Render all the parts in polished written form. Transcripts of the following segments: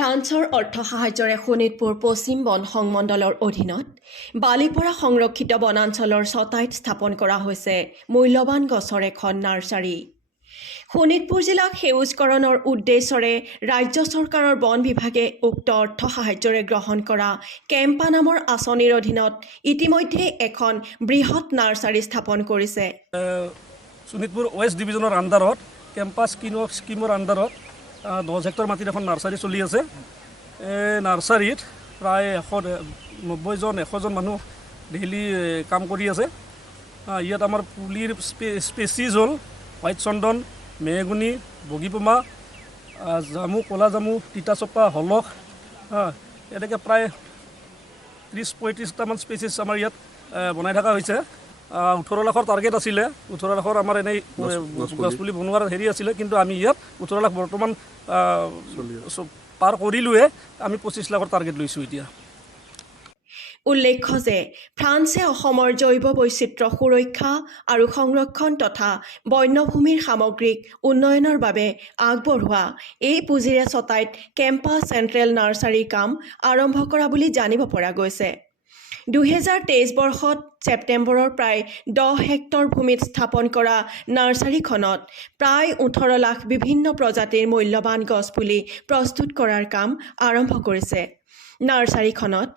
ফ্ৰান্সৰ অৰ্থ সাহায্যৰে শোণিতপুৰ পশ্চিম বন সংমণ্ডলৰ অধীনত বালিপৰা সংৰক্ষিত বনাঞ্চলৰ ছটাইত স্থাপন কৰা হৈছে মূল্যৱান গছৰ এখন নাৰ্চাৰী। শোণিতপুৰ জিলাক সেউজকৰণৰ উদ্দেশ্যৰে ৰাজ্য চৰকাৰৰ বন বিভাগে উক্ত অৰ্থ সাহায্যৰে গ্ৰহণ কৰা কেম্পা নামৰ আঁচনিৰ অধীনত ইতিমধ্যে এখন বৃহৎ নাৰ্চাৰী স্থাপন কৰিছে। শোণিতপুৰ ৱেষ্ট ডিভিজনৰ আণ্ডাৰত কেম্পা স্কিমৰ আণ্ডাৰত 10 হেক্টৰ মাটিত এখন নাৰ্চাৰী চলি আছে। এই নাৰ্চাৰীত প্ৰায় 100জন মানুহ ডেইলি কাম কৰি আছে। ইয়াত আমাৰ পুলিৰ স্পেচিছ হ'ল হোৱাইট চন্দন, মেহগনি, বগীপমা, জামু, ক'লা জামু, তিতাচপা, হলক, এনেকৈ প্ৰায় 30-35টামান স্পেচিছ আমাৰ ইয়াত বনাই থকা হৈছে। 18 লাখৰ টাৰ্গেট আছিলে, 18 লাখৰ আমাৰ এনেই গছপুলি বনোৱাৰ হেৰি আছিলে, কিন্তু আমি ইয়াত 18 লাখ বৰ্তমান পাৰ কৰিলোৱে। আমি 25 লাখৰ টাৰ্গেট লৈছোঁ এতিয়া। উল্লেখ্য যে ফ্ৰান্সে অসমৰ জৈৱ বৈচিত্ৰ্য সুৰক্ষা আৰু সংৰক্ষণ তথা বন্যভূমিৰ সামগ্ৰিক উন্নয়নৰ বাবে আগবঢ়োৱা এই পুঁজিৰে ছটাইত কেম্পা চেণ্ট্ৰেল নাৰ্চাৰীৰ কাম আৰম্ভ কৰা বুলি জানিব পৰা গৈছে। 2023 বৰ্ষত ছেপ্টেম্বৰৰ প্ৰায় 10 হেক্টৰ ভূমিত স্থাপন কৰা নাৰ্চাৰীখনত প্ৰায় 18 লাখ বিভিন্ন প্ৰজাতিৰ মূল্যৱান গছপুলি প্ৰস্তুত কৰাৰ কাম আৰম্ভ কৰিছে। নাৰ্চাৰীখনত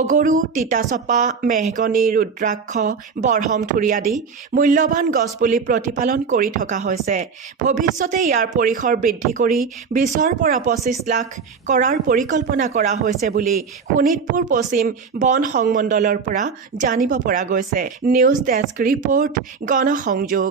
অগৰু, তিতাচপা, মেহগনি, ৰুদ্ৰাক্ষ, বৰহমথুৰি আদি মূল্যৱান গছপুলি প্ৰতিপালন কৰি থকা হৈছে। ভৱিষ্যতে ইয়াৰ পৰিসৰ বৃদ্ধি কৰি 20ৰ পৰা 25 লাখ কৰাৰ পৰিকল্পনা কৰা হৈছে বুলি শোণিতপুৰ পশ্চিম বন সংমণ্ডলৰ পৰা জানিব পৰা গৈছে। নিউজ ডেস্ক ৰিপৰ্ট, গণসংযোগ।